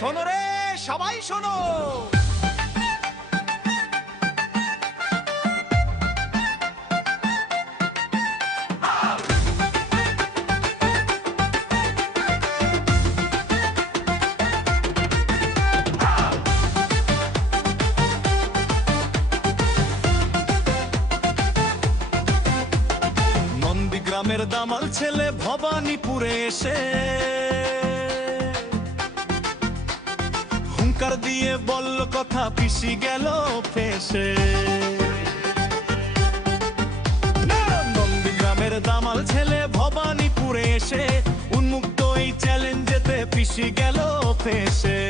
শোনো রে, সবাই শোনো। নন্দীগ্রামের দামাল ছেলে ভবানীপুরে এসে হুঙ্কার দিয়ে বলল কথা, পিসি গেল ফেসে। নন্দীগ্রামের দামাল ছেলে ভবানীপুরে এসে উন্মুক্ত এই চ্যালেঞ্জেতে পিসি গেল ফেসে।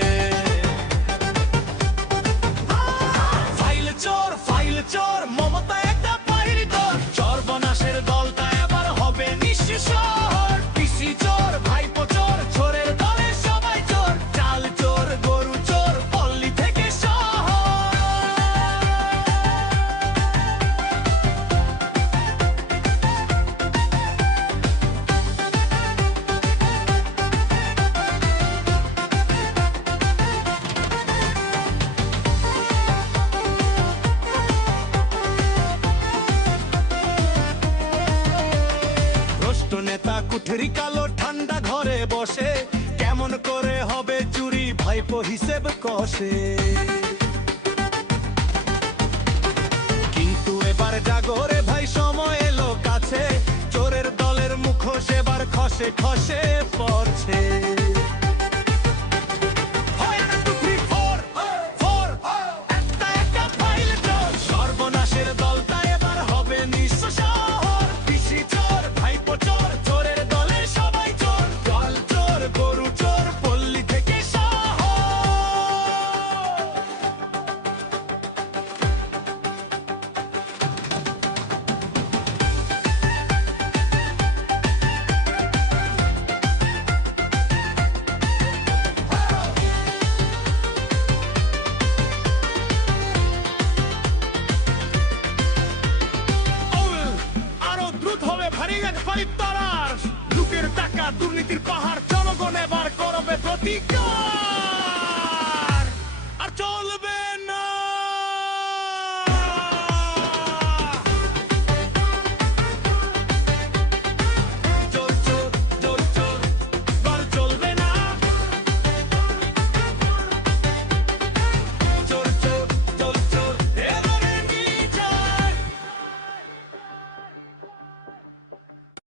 ফাইল চোর মমতা একটা পাইরি তোর, চর বনাশের দলটা এবার হবে নিঃস্ব শহর। পিসি চোর, ভাইপো চোর, চোরের দলে সবাই চোর, চাল চোর, গরু চোর, পল্লী থেকে শহর। নেতা কুঠরি কালো ঠান্ডা ঘরে বসে, কেমন করে হবে চুরি ভাইপো হিসেব কষে। কিন্তু এবার জাগরে ভাই, সময় এলো কাছে, চোরের দলের মুখোশ এবার খসে খসে পড়ছে। সর্বনাশের দলটা এবার হবে নিঃস্ব শহর। পিসি চোর, ভাইপো চোর, চোরের দলে সবাই চোর, দল চোর, গরু চোর, পল্লী থেকে লোকের টাকা দুর্নীতির পাহাড়, জনগণ এবার করবে প্রতিকার।